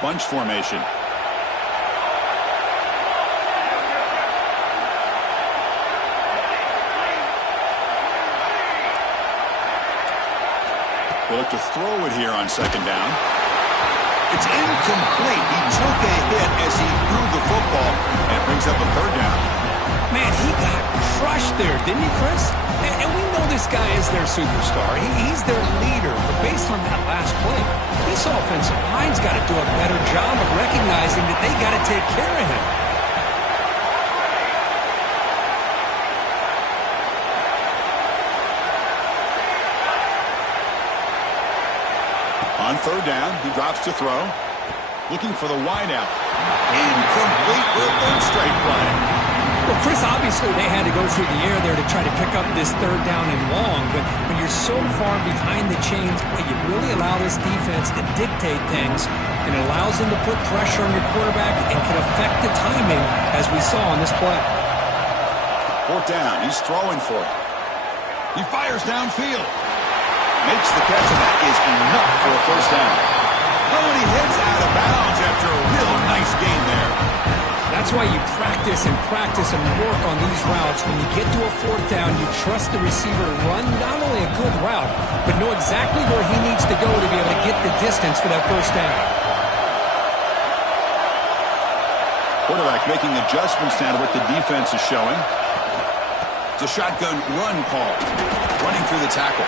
bunch formation. They look to throw it here on second down. It's incomplete. He took a hit as he threw the football, and it brings up a third down. Man, he got crushed there, didn't he, Chris? And we know this guy is their superstar. He's their leader. But based on that last play, this offensive line's got to do a better job of recognizing that they got to take care of him. On third down, he drops to throw. Looking for the wideout. Incomplete for a third straight play. Well, Chris, obviously they had to go through the air there to try to pick up this third down and long, but when you're so far behind the chains, you really allow this defense to dictate things, and it allows them to put pressure on your quarterback and can affect the timing, as we saw on this play. Fourth down, he's throwing for it. He fires downfield. Makes the catch, and that is enough for a first down. Oh, and he heads out of bounds after a real nice gain there. That's why you practice and work on these routes. When you get to a fourth down, you trust the receiver to run not only a good route, but know exactly where he needs to go to be able to get the distance for that first down. Quarterback making adjustments now to what the defense is showing. It's a shotgun run call. Running through the tackle.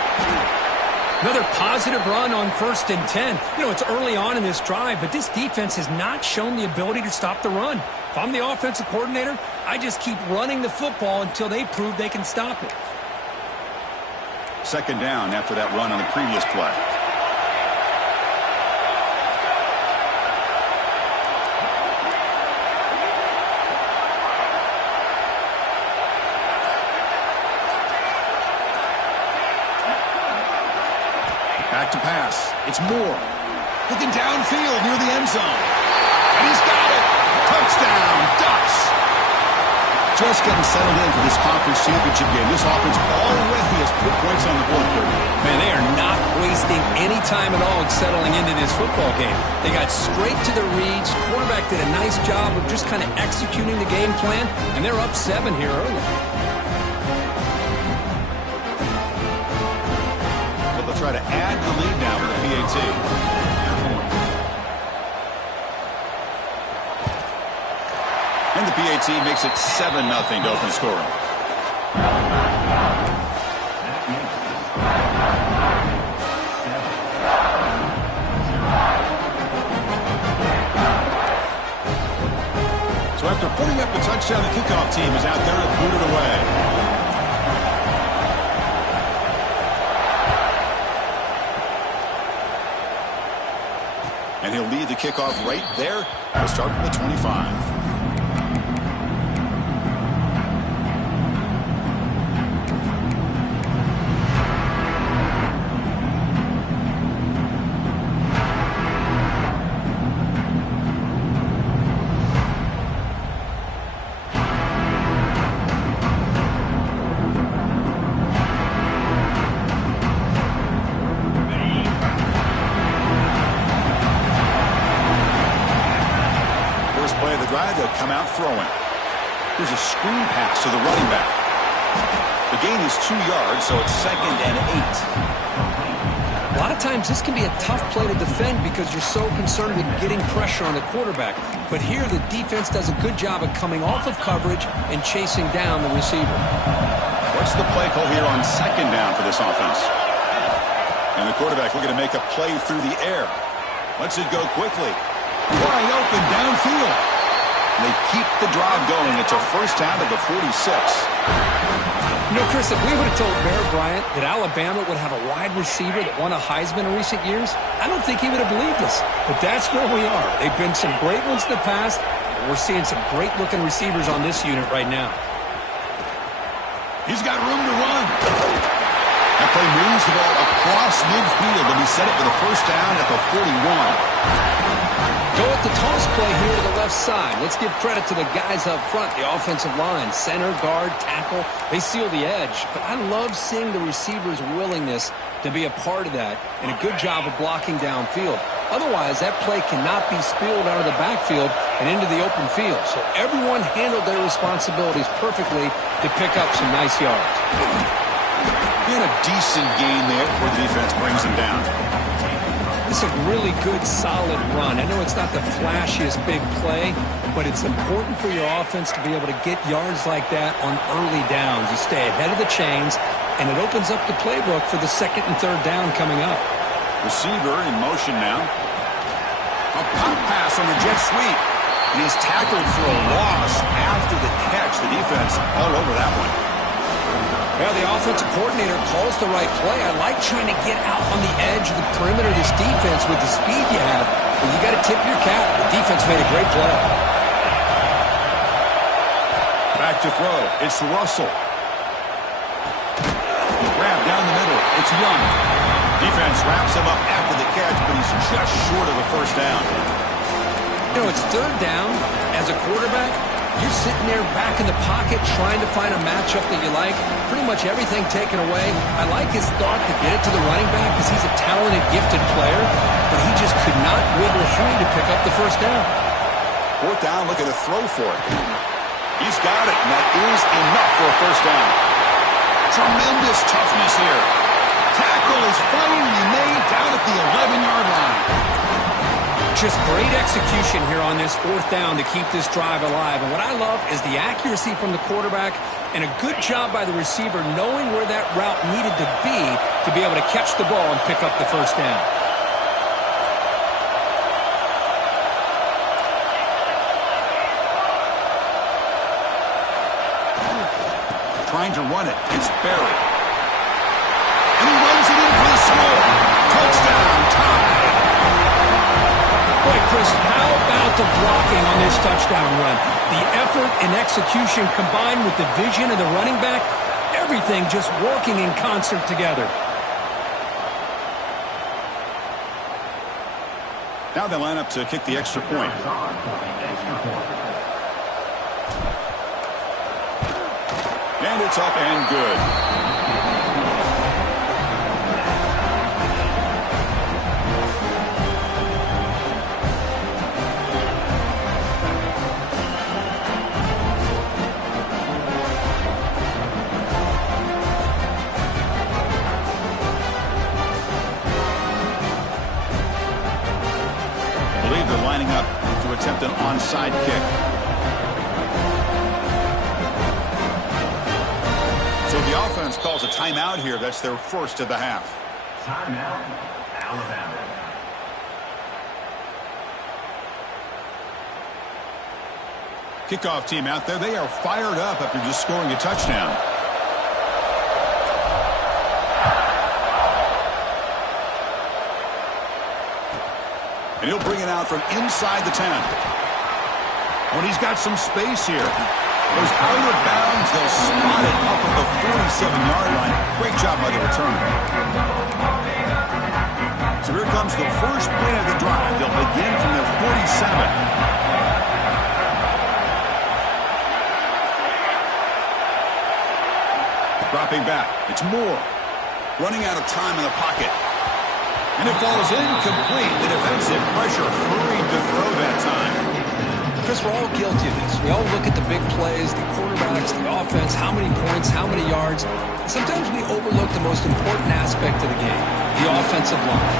Another positive run on 1st and 10. You know, it's early on in this drive, but this defense has not shown the ability to stop the run. If I'm the offensive coordinator, I just keep running the football until they prove they can stop it. Second down after that run on the previous play. Back to pass. It's Moore. Looking downfield near the end zone. And he's got it. Touchdown, Ducks. Just getting settled in for this conference championship game. This offense already has put points on the board. Man, they are not wasting any time at all settling into this football game. They got straight to the reads. Quarterback did a nice job of just kind of executing the game plan, and they're up 7 here early. Try to add the lead now with the PAT. And the PAT makes it 7-0 to open scoring. So after putting up a touchdown, the kickoff team is out there to boot it away. And he'll lead the kickoff right there. We'll start from the 25. They'll come out throwing. Here's a screen pass to the running back. The gain is 2 yards, so it's 2nd and 8. A lot of times this can be a tough play to defend because you're so concerned with getting pressure on the quarterback. But here the defense does a good job of coming off of coverage and chasing down the receiver. What's the play call here on second down for this offense? And the quarterback looking to make a play through the air. Lets it go quickly. Wide open downfield. They keep the drive going. It's a first down to the 46. You know, Chris, if we would have told Bear Bryant that Alabama would have a wide receiver that won a Heisman in recent years, I don't think he would have believed us. But that's where we are. They've been some great ones in the past. We're seeing some great-looking receivers on this unit right now. He's got room to run. That play moves the ball across midfield, and he set it for the first down at the 41. Go at the toss play here to the left side. Let's give credit to the guys up front, the offensive line, center, guard, tackle. They seal the edge. But I love seeing the receiver's willingness to be a part of that and a good job of blocking downfield. Otherwise, that play cannot be spilled out of the backfield and into the open field. So everyone handled their responsibilities perfectly to pick up some nice yards. And a decent gain there before the defense brings him down. It's a really good, solid run. I know it's not the flashiest big play, but it's important for your offense to be able to get yards like that on early downs. You stay ahead of the chains, and it opens up the playbook for the second and third down coming up. Receiver in motion now. A pop pass on the jet sweep. And he's tackled for a loss after the catch. The defense all over that one. Well, the offensive coordinator calls the right play. I like trying to get out on the edge of the perimeter of this defense with the speed you have. But you got to tip your cap. The defense made a great play. Back to throw. It's Russell. Grab down the middle. It's Young. Defense wraps him up after the catch, but he's just short of a first down. You know, it's third down. As a quarterback, you're sitting there back in the pocket trying to find a matchup that you like. Pretty much everything taken away. I like his thought to get it to the running back because he's a talented, gifted player, but he just could not wiggle free to pick up the first down. Fourth down, looking to throw for it. He's got it, and that is enough for a first down. Tremendous toughness here. Tackle is finally made down at the 11-yard line. Just great execution here on this fourth down to keep this drive alive. And what I love is the accuracy from the quarterback and a good job by the receiver knowing where that route needed to be able to catch the ball and pick up the first down. Trying to run it. It's Barry. And he runs it in for the score. Touchdown, tie. Boy, Chris, how about the blocking on this touchdown run? The effort and execution combined with the vision of the running back, everything just working in concert together. Now they line up to kick the extra point. And it's up and good. I believe they're lining up to attempt an onside kick. So the offense calls a timeout here. That's their first of the half. Timeout, Alabama. Kickoff team out there. They are fired up after just scoring a touchdown. And he'll bring it out from inside the 10. When he's got some space here. Goes out of bounds. They'll spot it up at the 47-yard line. Great job by the returner. So here comes the first play of the drive. They'll begin from the 47. Dropping back. It's Moore. Running out of time in the pocket. And it falls incomplete. The defensive pressure hurried to throw that time. Chris, we're all guilty of this. We all look at the big plays, the quarterbacks, the offense, how many points, how many yards. Sometimes we overlook the most important aspect of the game, the offensive line.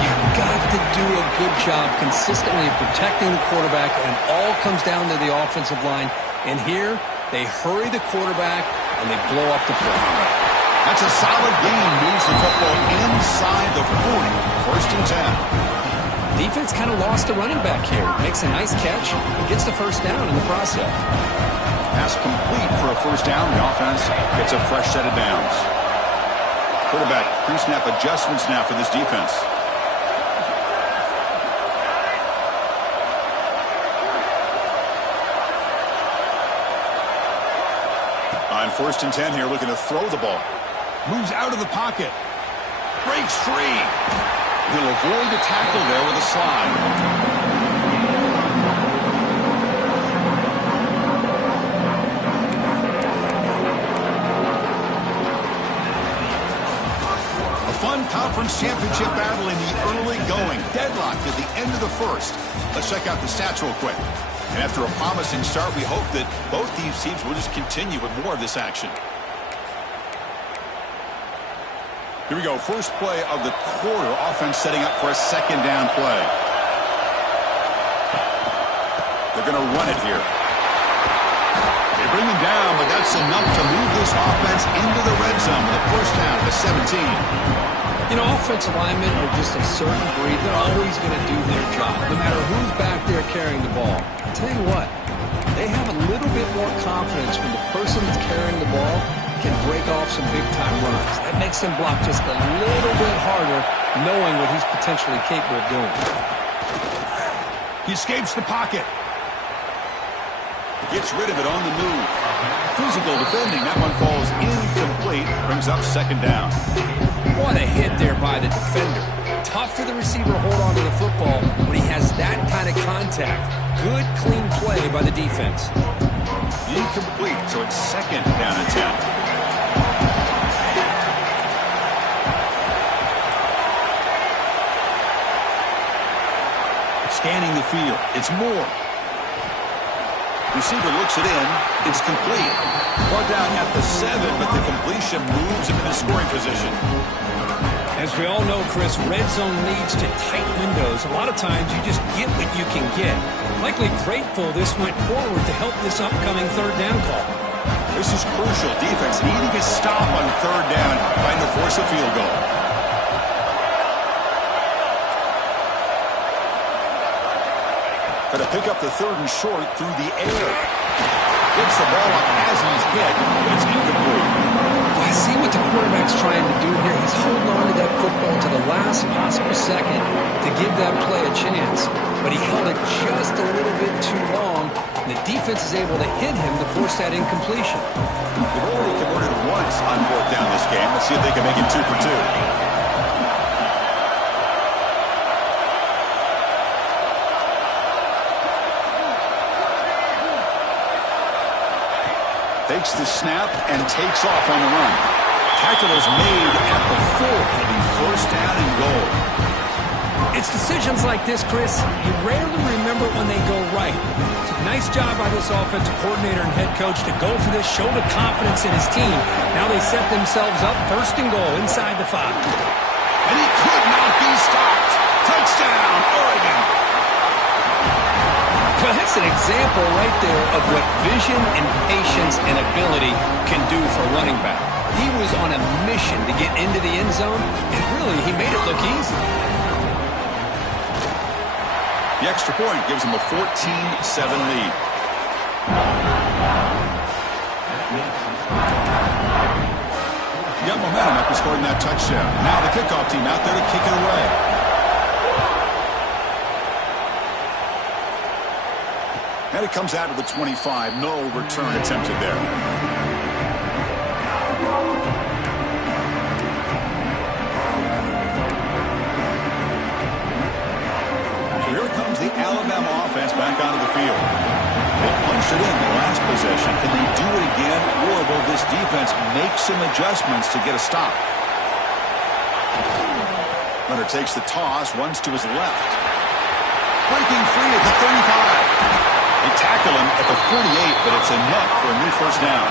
You've got to do a good job consistently protecting the quarterback, and it all comes down to the offensive line. And here, they hurry the quarterback, and they blow up the play. That's a solid gain. Moves the football inside the 40. First and 10. Defense kind of lost the running back here. Makes a nice catch and gets the first down in the process. Pass complete for a first down. The offense gets a fresh set of downs. Quarterback pre-snap adjustments now for this defense. On first and 10 here, looking to throw the ball. Moves out of the pocket. Breaks free. He'll avoid the tackle there with a slide. A fun conference championship battle in the early going. Deadlocked at the end of the first. Let's check out the stats real quick. And after a promising start, we hope that both these teams will just continue with more of this action. Here we go. First play of the quarter. Offense setting up for a second down play. They're going to run it here. They bring him down, but that's enough to move this offense into the red zone with a first down at the 17. You know, offensive linemen are just a certain breed. They're always going to do their job, no matter who's back there carrying the ball. I'll tell you what, they have a little bit more confidence when the person that's carrying the ball can break off some big-time runs. That makes them block just a little bit harder, knowing what he's potentially capable of doing. He escapes the pocket. Gets rid of it on the move. Physical defending. That one falls incomplete. Brings up second down. What a hit there by the defender. Tough for the receiver to hold on to the football when he has that kind of contact. Good, clean play by the defense. Incomplete, so it's second down and 10. Scanning the field. It's Moore. Receiver looks it in. It's complete. Brought down at the 7, but the completion moves into the scoring position. As we all know, Chris, red zone leads to tight windows. A lot of times you just get what you can get. Likely grateful this went forward to help this upcoming third down call. This is crucial. Defense needing a stop on third down, trying to force a field goal. Going to pick up the third and short through the air. Gets the ball up as he's hit, but it's incomplete. I see what the quarterback's trying to do here. He's holding on to that football to the last possible second to give that play a chance. But he held it just a little bit too long, and the defense is able to hit him to force that incompletion. They've already converted once on fourth down this game. Let's see if they can make it 2 for 2. Takes the snap and takes off on the run. Tackle is made at the 4. It'll be first down and goal. It's decisions like this, Chris, you rarely remember when they go right. It's a nice job by this offensive coordinator and head coach to go for this, show the confidence in his team. Now they set themselves up first and goal inside the 5. And he could not be stopped. Touchdown, Oregon. Well, that's an example right there of what vision and patience and ability can do for a running back. He was on a mission to get into the end zone, and really, he made it look easy. The extra point gives him a 14-7 lead. He got momentum after scoring that touchdown. Now the kickoff team out there to kick it away. And it comes out of the 25. No return attempted there. So here comes the Alabama offense back onto the field. They punched it in the last possession. Can they do it again, or will this defense make some adjustments to get a stop? Leonard takes the toss, runs to his left. Breaking free at the 35. They tackle him at the 48, but it's enough for a new first down.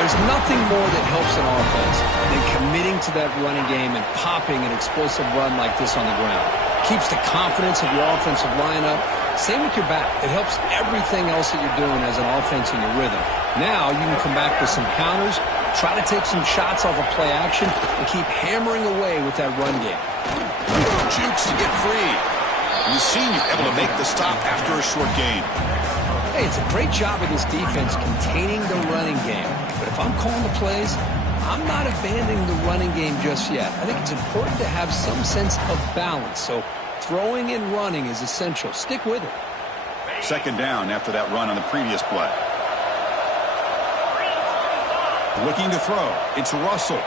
There's nothing more that helps an offense than committing to that running game and popping an explosive run like this on the ground. Keeps the confidence of your offensive lineup. Same with your back. It helps everything else that you're doing as an offense in your rhythm. Now you can come back with some counters, try to take some shots off of play action, and keep hammering away with that run game. Jukes to get free. The senior able to make the stop after a short gain. Hey, it's a great job of this defense containing the running game. But if I'm calling the plays, I'm not abandoning the running game just yet. I think it's important to have some sense of balance. So throwing and running is essential. Stick with it. Second down after that run on the previous play. Looking to throw. It's Russell.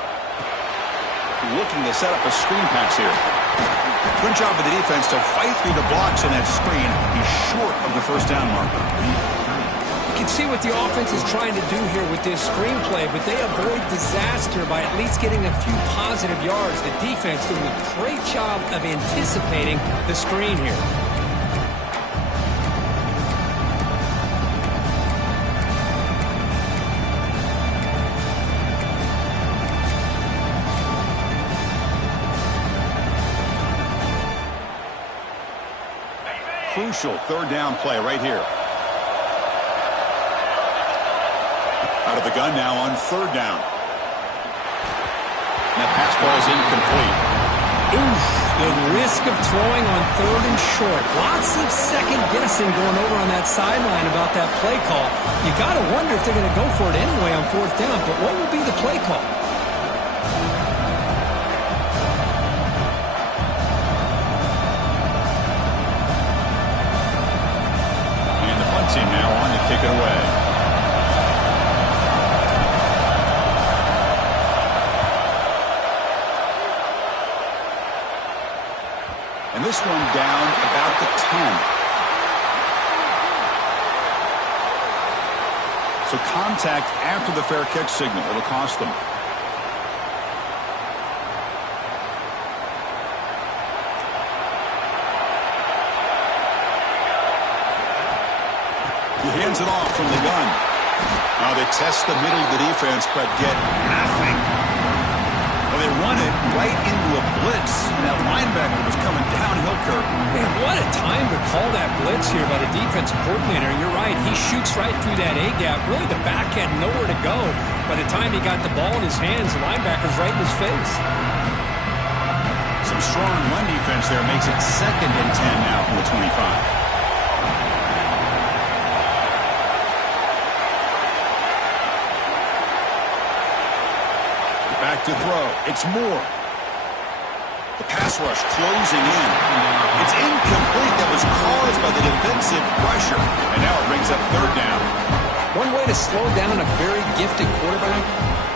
Looking to set up a screen pass here. Good job of the defense to fight through the blocks in that screen. He's short of the first down marker. can see what the offense is trying to do here with this screenplay, but they avoid disaster by at least getting a few positive yards. The defense doing a great job of anticipating the screen here. Crucial third down play right here. Out of the gun now on third down. And that pass ball is incomplete. Oof, the risk of throwing on third and short. Lots of second guessing going over on that sideline about that play call. You got to wonder if they're going to go for it anyway on fourth down, but what will be the play call? Team now on to kick it away. And this one down about the 10. So contact after the fair catch signal. It'll cost them. He hands it off from the gun. Now they test the middle of the defense, but get nothing. Well, they run it right into a blitz, and that linebacker was coming downhill, Kirk. Man, what a time to call that blitz here by the defensive coordinator. You're right. He shoots right through that A-gap. Really, the back had nowhere to go. By the time he got the ball in his hands, the linebacker's right in his face. Some strong run defense there makes it 2nd and 10 now from the 25. Back to throw. It's Moore. The pass rush closing in. It's incomplete. That was caused by the defensive pressure. And now it brings up third down. One way to slow down a very gifted quarterback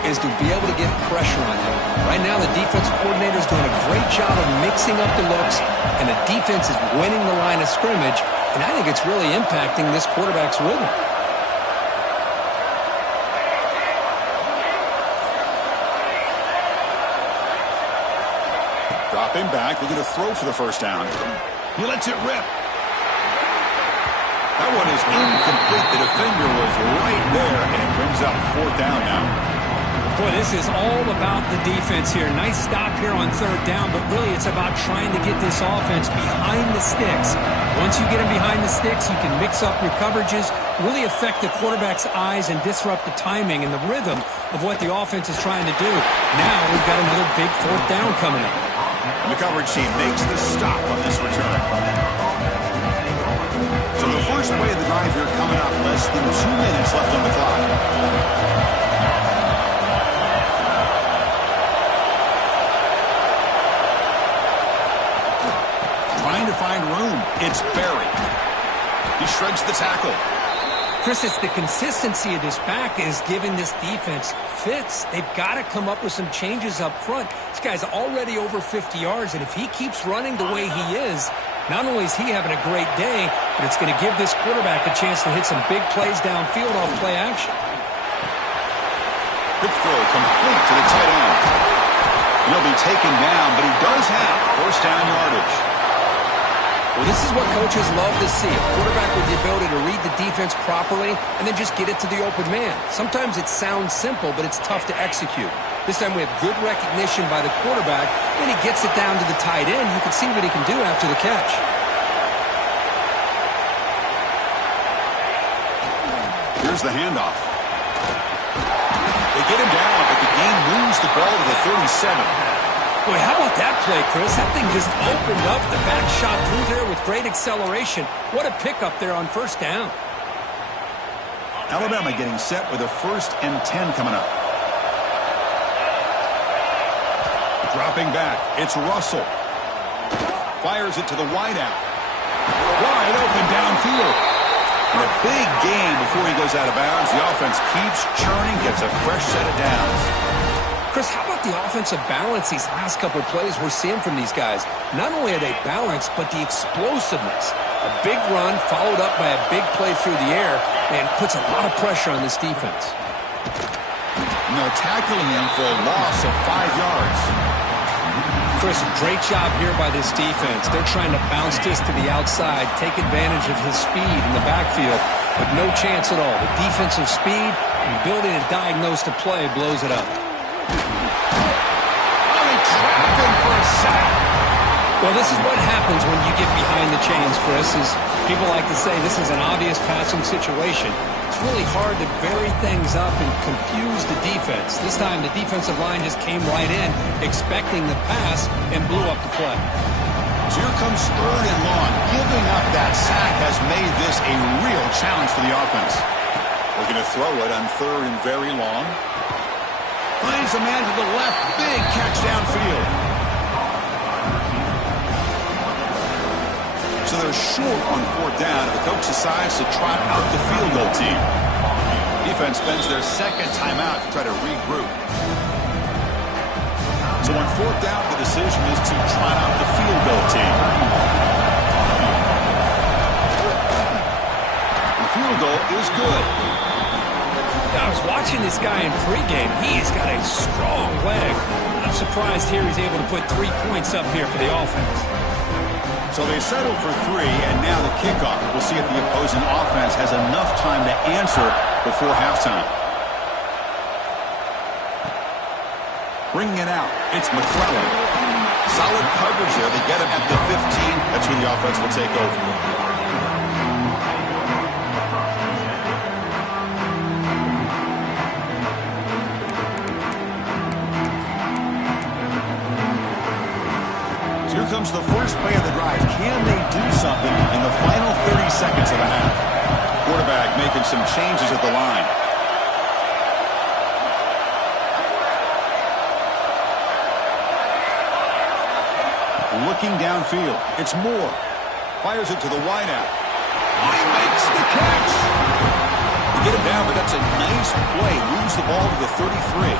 is to be able to get pressure on him. Right now, the defense coordinator is doing a great job of mixing up the looks, and the defense is winning the line of scrimmage, and I think it's really impacting this quarterback's rhythm. Dropping back, looking to throw for the first down. He lets it rip. That one is incomplete. The defender was right there, and it brings up fourth down now. Boy, this is all about the defense here. Nice stop here on third down, but really it's about trying to get this offense behind the sticks. Once you get them behind the sticks, you can mix up your coverages, really affect the quarterback's eyes and disrupt the timing and the rhythm of what the offense is trying to do. Now we've got another big fourth down coming up. And the coverage team makes the stop on this return. So the first play of the drive here coming up, less than 2 minutes left on the clock. Trying to find room. It's Barry. He shreds the tackle. Chris, it's the consistency of this back is giving this defense fits. They've got to come up with some changes up front. This guy's already over 50 yards, and if he keeps running the way he is, not only is he having a great day, but it's going to give this quarterback a chance to hit some big plays downfield off play action. Good throw, complete to the tight end. He'll be taken down, but he does have first down yardage. Well, this is what coaches love to see. A quarterback with the ability to read the defense properly and then just get it to the open man. Sometimes it sounds simple, but it's tough to execute. This time we have good recognition by the quarterback, and he gets it down to the tight end. You can see what he can do after the catch. Here's the handoff. They get him down, but the game moves the ball to the 37. Boy, how about that play, Chris? That thing just opened up. The back shot through there with great acceleration. What a pickup there on first down. Alabama getting set with a 1st and 10 coming up. Dropping back. It's Russell. Fires it to the wideout. Wide open downfield. And a big gain before he goes out of bounds. The offense keeps churning, gets a fresh set of downs. Chris, how about the offensive balance these last couple of plays we're seeing from these guys? Not only are they balanced, but the explosiveness. A big run followed up by a big play through the air and puts a lot of pressure on this defense. And they're tackling him for a loss of 5 yards. Chris, great job here by this defense. They're trying to bounce this to the outside, take advantage of his speed in the backfield, but no chance at all. The defensive speed and ability to diagnose the play blows it up. Oh, he trapped him for a sack. Well, this is what happens when you get behind the chains, Chris. Is people like to say this is an obvious passing situation. It's really hard to vary things up and confuse the defense. This time the defensive line just came right in, expecting the pass, and blew up the play. So here comes 3rd and long. Giving up that sack has made this a real challenge for the offense. Looking to throw it on 3rd and very long. Finds a man to the left. Big catch downfield. So they're short on 4th down, and the coach decides to trot out the field goal team. Defense spends their 2nd timeout to try to regroup. So on 4th down, the decision is to trot out the field goal team. The field goal is good. I was watching this guy in pregame. He's got a strong leg. I'm surprised here he's able to put 3 points up here for the offense. So they settle for 3, and now the kickoff. We'll see if the opposing offense has enough time to answer before halftime. Bringing it out, it's McClellan. Solid coverage there. They get him at the 15. That's where the offense will take over. Here comes the first play of the drive. Can they do something in the final 30 seconds of the half? Quarterback making some changes at the line. Looking downfield. It's Moore. Fires it to the wideout. He makes the catch. They get him down, but that's a nice play. Moves the ball to the 33.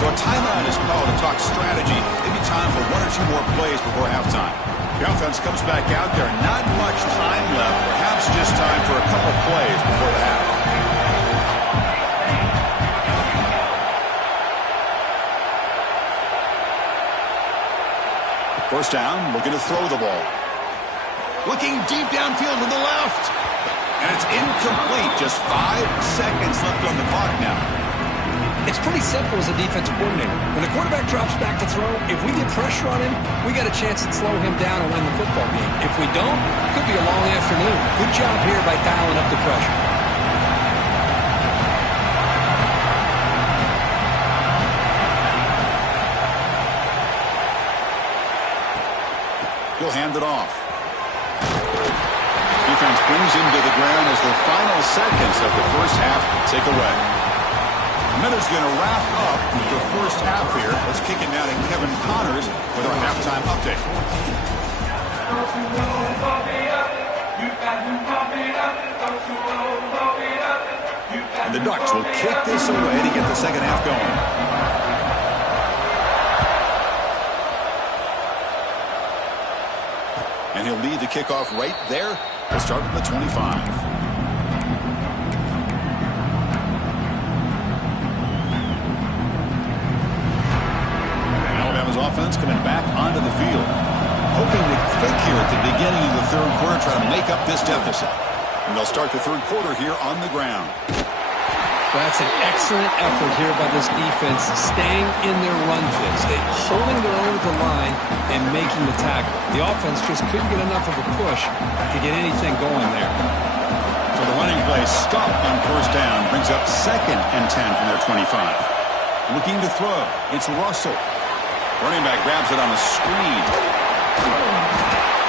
So a timeout is called to talk strategy. Maybe time for 1 or 2 more plays before halftime. The offense comes back out there. Not much time left. Perhaps just time for a couple plays before the half. First down, looking to throw the ball. Looking deep downfield to the left. And it's incomplete. Just 5 seconds left on the clock now. It's pretty simple as a defensive coordinator. When the quarterback drops back to throw, if we get pressure on him, we got a chance to slow him down and win the football game. If we don't, it could be a long afternoon. Good job here by dialing up the pressure. He'll hand it off. Defense brings him to the ground as the final seconds of the first half tick away. Miller's going to wrap up the first half here. Let's kick it now to Kevin Connors with our halftime update. And the Ducks will kick this away to get the second half going. And he'll lead the kickoff right there. We'll start from the 25. Offense coming back onto the field, hoping to click here at the beginning of the 3rd quarter, try to make up this deficit. And they'll start the 3rd quarter here on the ground. That's an excellent effort here by this defense, staying in their run fits. They're holding their own at the line and making the tackle. The offense just couldn't get enough of a push to get anything going there. So the running play stop on first down brings up 2nd and 10 from their 25. Looking to throw, it's Russell. Running back grabs it on a screen.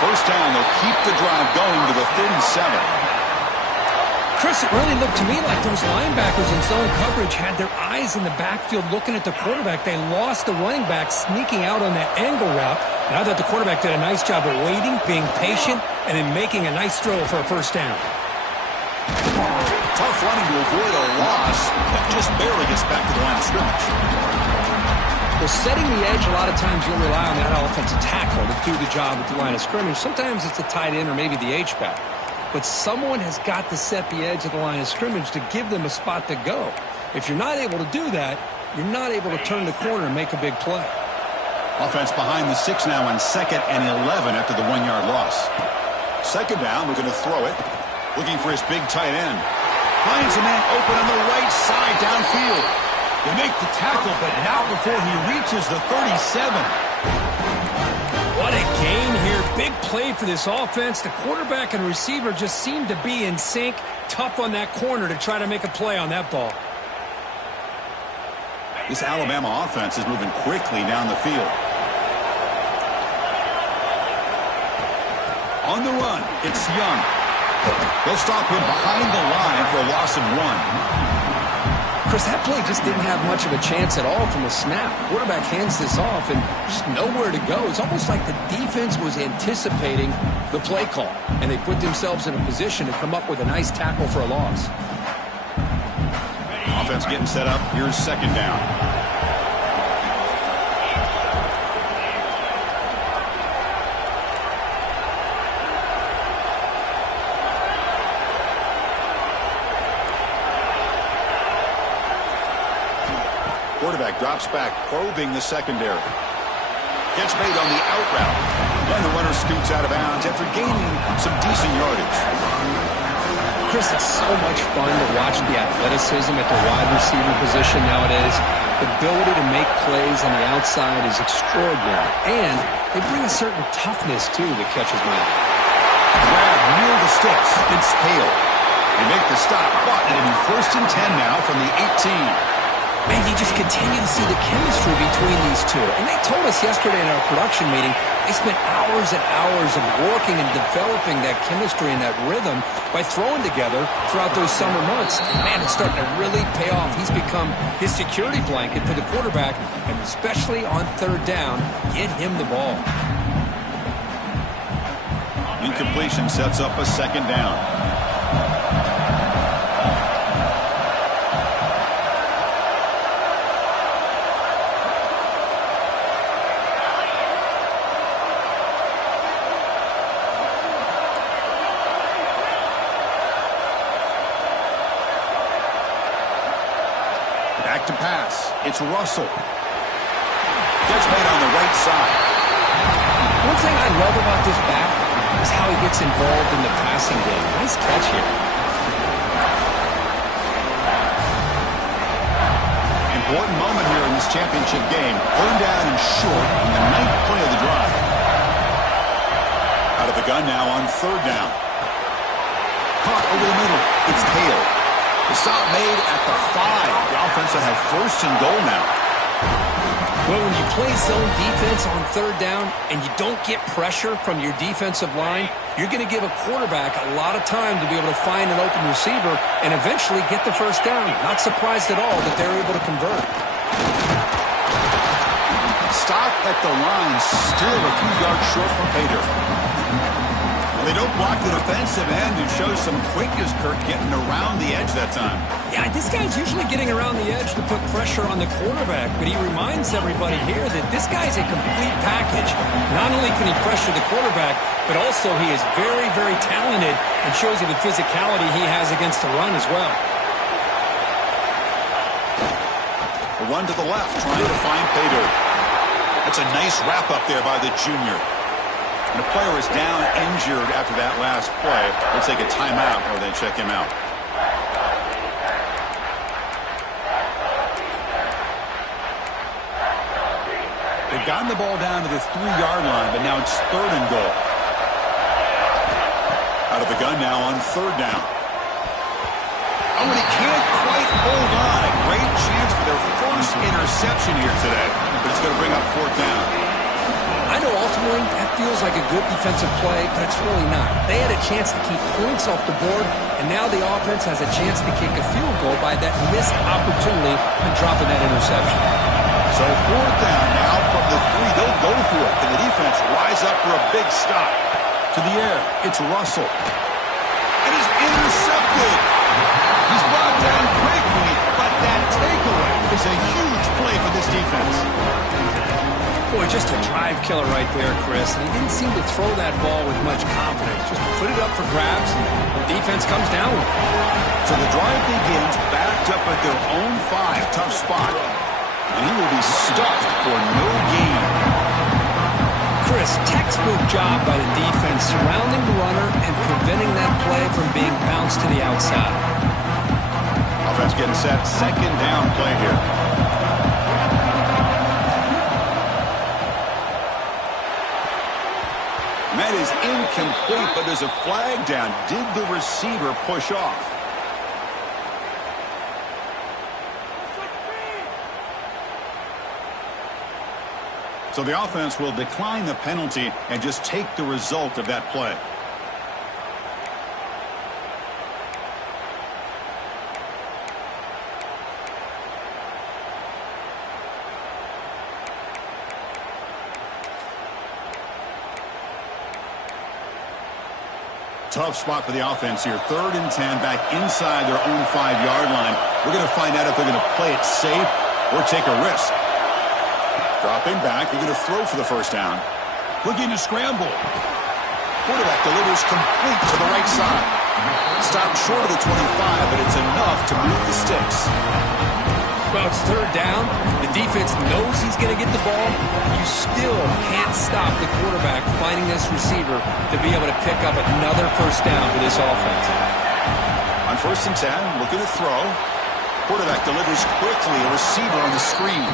First down, they'll keep the drive going to the 37. Chris, it really looked to me like those linebackers in zone coverage had their eyes in the backfield looking at the quarterback. They lost the running back sneaking out on that angle route. And I thought the quarterback did a nice job of waiting, being patient, and then making a nice throw for a first down. Tough running to avoid a loss, but just barely gets back to the line of scrimmage. Well, setting the edge, a lot of times you'll rely on that offensive tackle to do the job at the line of scrimmage. Sometimes it's the tight end or maybe the H-back. But someone has got to set the edge of the line of scrimmage to give them a spot to go. If you're not able to do that, you're not able to turn the corner and make a big play. Offense behind the 6 now on 2nd and 11 after the 1-yard loss. 2nd down, looking to throw it. Looking for his big tight end. Finds a man open on the right side downfield. They make the tackle, but not before he reaches the 37. What a game here. Big play for this offense. The quarterback and receiver just seem to be in sync. Tough on that corner to try to make a play on that ball. This Alabama offense is moving quickly down the field. On the run, it's Young. They'll stop him behind the line for a loss of 1. Chris, that play just didn't have much of a chance at all from the snap. Quarterback hands this off and just nowhere to go. It's almost like the defense was anticipating the play call, and they put themselves in a position to come up with a nice tackle for a loss. Offense getting set up. Here's 2nd down. Quarterback drops back, probing the secondary. Gets made on the out route. And the runner scoots out of bounds after gaining some decent yardage. Chris, it's so much fun to watch the athleticism at the wide receiver position nowadays. The ability to make plays on the outside is extraordinary. And they bring a certain toughness, too, that catches my eye. Grab near the sticks. It's Hale. They make the stop, but it'll be 1st and 10 now from the 18. Man, you just continue to see the chemistry between these two. And they told us yesterday in our production meeting, they spent hours and hours of working and developing that chemistry and that rhythm by throwing together throughout those summer months. And man, it's starting to really pay off. He's become his security blanket for the quarterback, and especially on 3rd down, get him the ball. Incompletion sets up a 2nd down. Back to pass. It's Russell. Gets made on the right side. One thing I love about this back is how he gets involved in the passing game. Nice catch here. Important moment here in this championship game. 3rd down and short on the 9th play of the drive. Out of the gun now on 3rd down. Caught over the middle. It's Hale. The stop made at the 5. The offense will have 1st and goal now. Well, when you play zone defense on 3rd down and you don't get pressure from your defensive line, you're going to give a quarterback a lot of time to be able to find an open receiver and eventually get the 1st down. Not surprised at all that they're able to convert. Stop at the line, still a few yards short from Pater. They don't block the defensive end and show some quickness, Kirk, getting around the edge that time. Yeah, this guy's usually getting around the edge to put pressure on the quarterback, but he reminds everybody here that this guy's a complete package. Not only can he pressure the quarterback, but also he is very, very talented and shows you the physicality he has against the run as well. A run to the left, trying to find Pater. That's a nice wrap up there by the junior. And the player is down injured after that last play. We'll take a timeout or then check him out. They've gotten the ball down to the 3-yard line, but now it's 3rd and goal. Out of the gun now on 3rd down. Oh, and he can't quite hold on. A great chance for their 1st interception here today. But it's going to bring up 4th down. I know ultimately that feels like a good defensive play, but it's really not. They had a chance to keep points off the board, and now the offense has a chance to kick a field goal by that missed opportunity and dropping that interception. So 4th down now from the 3. They'll go for it. Can the defense rise up for a big stop? To the air, it's Russell. It is intercepted. He's brought down quickly, but that takeaway is a huge play for this defense. Boy, just a drive killer right there, Chris. And he didn't seem to throw that ball with much confidence. Just put it up for grabs, and the defense comes down with it. So the drive begins backed up at their own 5. Tough spot. And he will be stuffed for no gain. Chris, textbook job by the defense surrounding the runner and preventing that play from being bounced to the outside. Offense getting set. Second down play here. And that is incomplete, but there's a flag down. Did the receiver push off? So the offense will decline the penalty and just take the result of that play. Tough spot for the offense here. 3rd and 10 back inside their own 5-yard line. We're going to find out if they're going to play it safe or take a risk. Dropping back, they're going to throw for the first down. Looking to scramble. Quarterback delivers complete to the right side. Stopped short of the 25, but it's enough to move the sticks. Well, it's 3rd down. The defense knows he's going to get the ball. You still can't stop the quarterback finding this receiver to be able to pick up another first down for this offense. On 1st and 10, looking to throw. Quarterback delivers quickly, a receiver on the screen.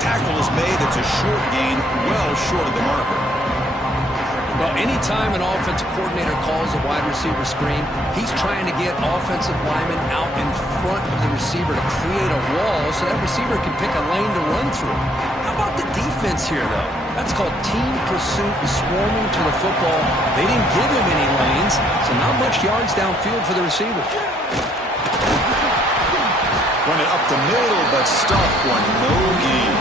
Tackle is made. It's a short gain, well short of the marker. Well, anytime an offensive coordinator calls a wide receiver screen, he's trying to get offensive linemen out in front of the receiver to create a wall so that receiver can pick a lane to run through. How about the defense here, though? That's called team pursuit and swarming to the football. They didn't give him any lanes, so not much yards downfield for the receiver. Run it up the middle, but stuffed for no gain.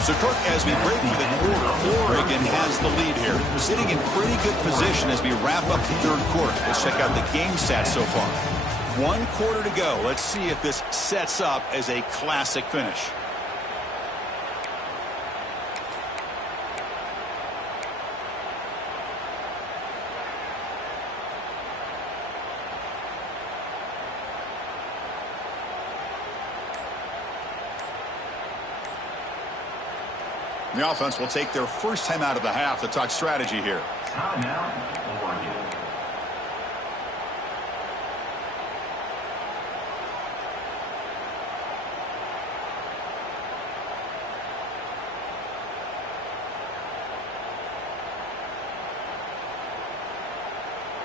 So, Cook, as we break for the quarter, Oregon has the lead here. Sitting in pretty good position as we wrap up the 3rd quarter. Let's check out the game stats so far. 1 quarter to go. Let's see if this sets up as a classic finish. The offense will take their first time out of the half to talk strategy here. Timeout, Oregon.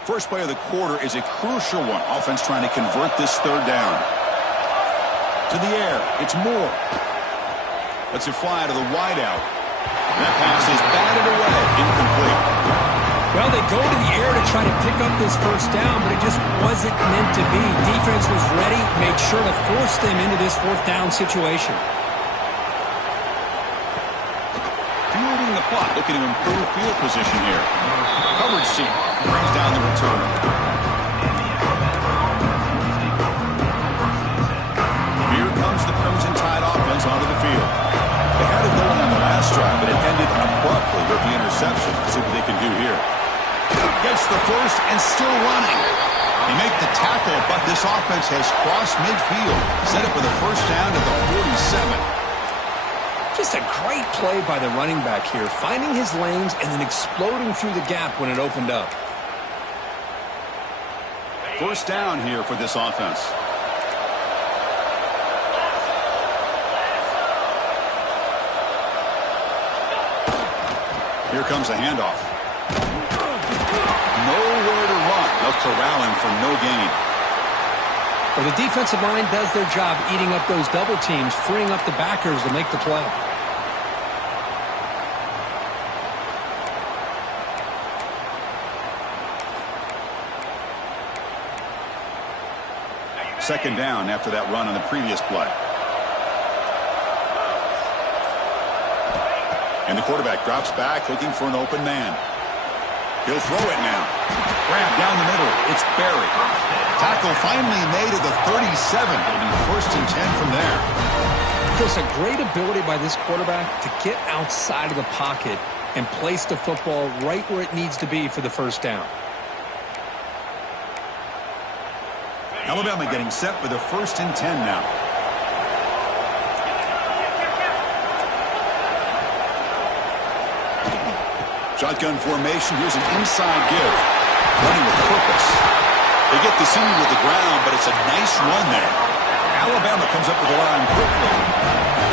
First play of the quarter is a crucial one. Offense trying to convert this 3rd down. To the air. It's Moore. Lets it fly to the wideout. That pass is batted away. Incomplete. Well, they go to the air to try to pick up this first down, but it just wasn't meant to be. Defense was ready, made sure to force them into this 4th down situation. Fielding the punt, looking to improve field position here. Coverage seat brings down the return. Here comes the Crimson Tide offense onto the field. They had it going on the last drive, but it ended abruptly with the interception. Let's see what they can do here. Gets the first and still running. They make the tackle, but this offense has crossed midfield. Set up with a first down at the 47. Just a great play by the running back here, finding his lanes and then exploding through the gap when it opened up. First down here for this offense. Here comes a handoff. Nowhere to run. They'll corral him for no gain. Well, the defensive line does their job eating up those double teams, freeing up the backers to make the play. Second down after that run on the previous play. And the quarterback drops back looking for an open man. He'll throw it now. Grab down the middle. It's Berry. Tackle finally made at the 37. It'll be 1st and 10 from there. There's a great ability by this quarterback to get outside of the pocket and place the football right where it needs to be for the 1st down. Alabama getting set with a 1st and 10 now. Shotgun formation. Here's an inside give. Running with purpose. They get the senior to the ground, but it's a nice run there. Alabama comes up with the line quickly.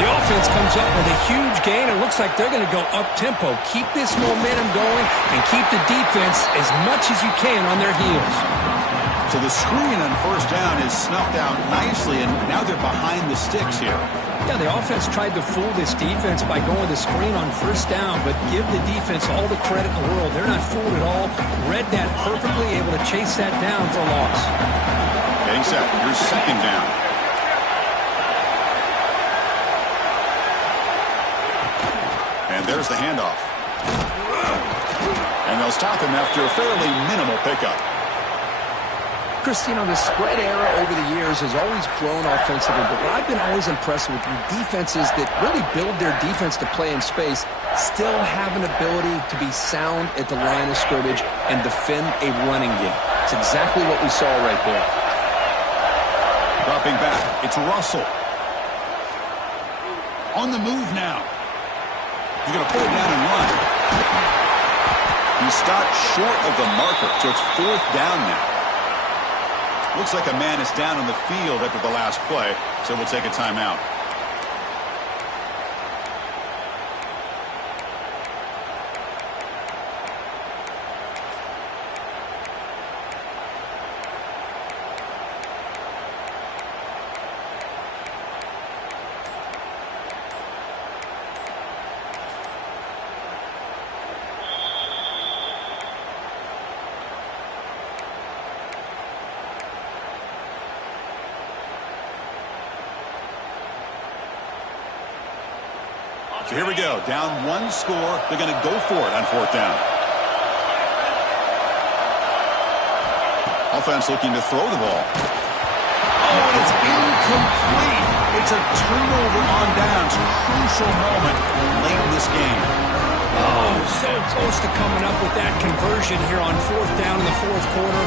The offense comes up with a huge gain. It looks like they're going to go up-tempo. Keep this momentum going and keep the defense as much as you can on their heels. So the screen on 1st down is snuffed out nicely, and now they're behind the sticks here. Yeah, the offense tried to fool this defense by going the screen on 1st down, but give the defense all the credit in the world. They're not fooled at all. Read that perfectly, able to chase that down for a loss. Getting set. Here's 2nd down. And there's the handoff. And they'll stop him after a fairly minimal pickup. Chris, you know, the spread era over the years has always grown offensively, but what I've been always impressed with defenses that really build their defense to play in space still have an ability to be sound at the line of scrimmage and defend a running game. It's exactly what we saw right there. Dropping back, it's Russell. On the move now. He's going to pull it down and run. He stopped short of the marker, so it's 4th down now. Looks like a man is down on the field after the last play, so we'll take a timeout. So here we go. Down 1 score. They're going to go for it on 4th down. Offense looking to throw the ball. Oh, and it's incomplete. It's a turnover on downs. Crucial moment late in this game. Oh, so close to coming up with that conversion here on 4th down in the 4th quarter.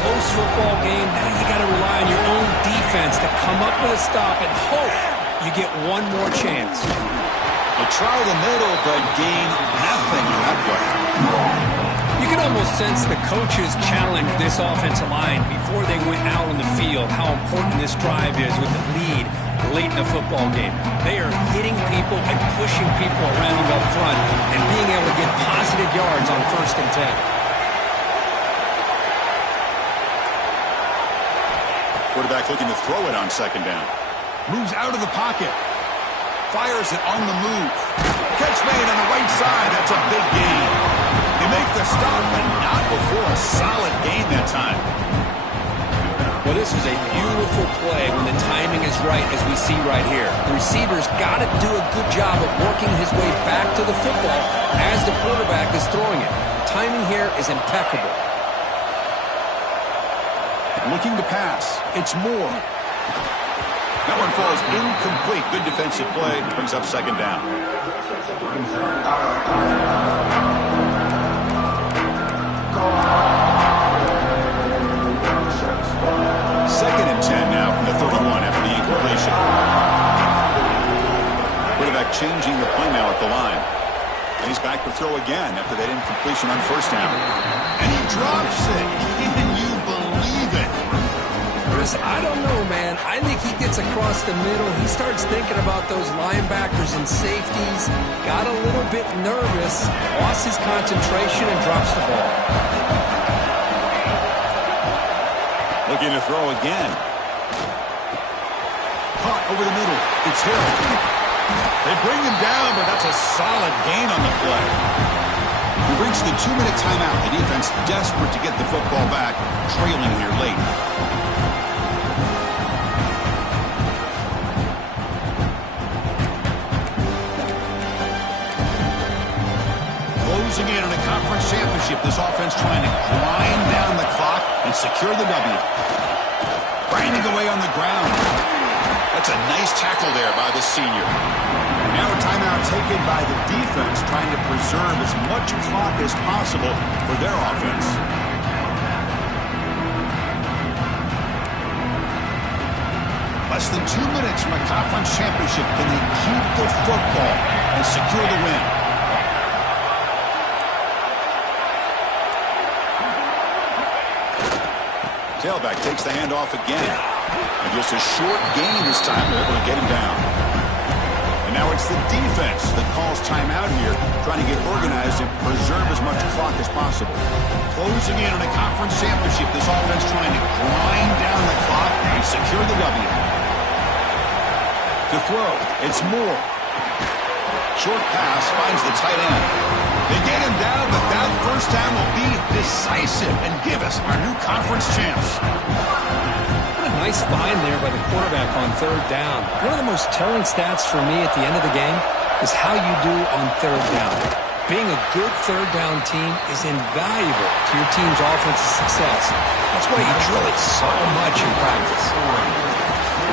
Close football game. Now you got to rely on your own defense to come up with a stop and hope you get one more chance. They try the middle, but gain nothing in that play. You can almost sense the coaches challenge this offensive line before they went out on the field, how important this drive is with the lead late in the football game. They are hitting people and pushing people around up front and being able to get positive yards on 1st and 10. Quarterback looking to throw it on 2nd down. Moves out of the pocket. Fires it on the move. Catch made on the right side. That's a big gain. They make the stop, but not before a solid gain that time. Well, this is a beautiful play when the timing is right, as we see right here. The receiver's got to do a good job of working his way back to the football as the quarterback is throwing it. Timing here is impeccable. Looking to pass. It's Moore. That one falls incomplete. Good defensive play. Brings up 2nd down. 2nd and 10 now from the 31 after the incompletion. Quarterback changing the play now at the line. And he's back to throw again after that incompletion on 1st down. And he drops it. Can you believe it? Chris, I don't know, man. I think he gets across the middle. He starts thinking about those linebackers and safeties. Got a little bit nervous, lost his concentration, and drops the ball. Looking to throw again. Caught over the middle. It's Hill. They bring him down, but that's a solid gain on the play. We've reached the 2-minute timeout. The defense desperate to get the football back, trailing here late. offense trying to grind down the clock and secure the W. Grinding away on the ground. That's a nice tackle there by the senior. Now a timeout taken by the defense, trying to preserve as much clock as possible for their offense. Less than 2 minutes from a conference championship. Can they keep the football and secure the win? Tailback takes the handoff again. And just a short gain this time. They're able to get him down. And now it's the defense that calls timeout here, trying to get organized and preserve as much clock as possible. Closing in on a conference championship, this offense trying to grind down the clock and secure the W. To throw, it's Moore. Short pass finds the tight end. They get him down, but that first down will be decisive and give us our new conference champs. What a nice find there by the quarterback on third down. One of the most telling stats for me at the end of the game is how you do on third down. Being a good third down team is invaluable to your team's offensive success. That's why you drill it so much in practice.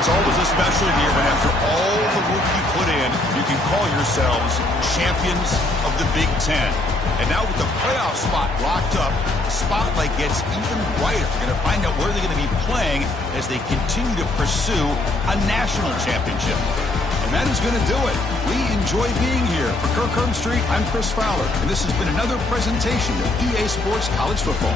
It's always a special year when after all the work you put in, you can call yourselves champions of the Big Ten. And now with the playoff spot locked up, the spotlight gets even brighter. We're going to find out where they're going to be playing as they continue to pursue a national championship. And that is going to do it. We enjoy being here. For Kirk Herbstreit, I'm Chris Fowler, and this has been another presentation of EA Sports College Football.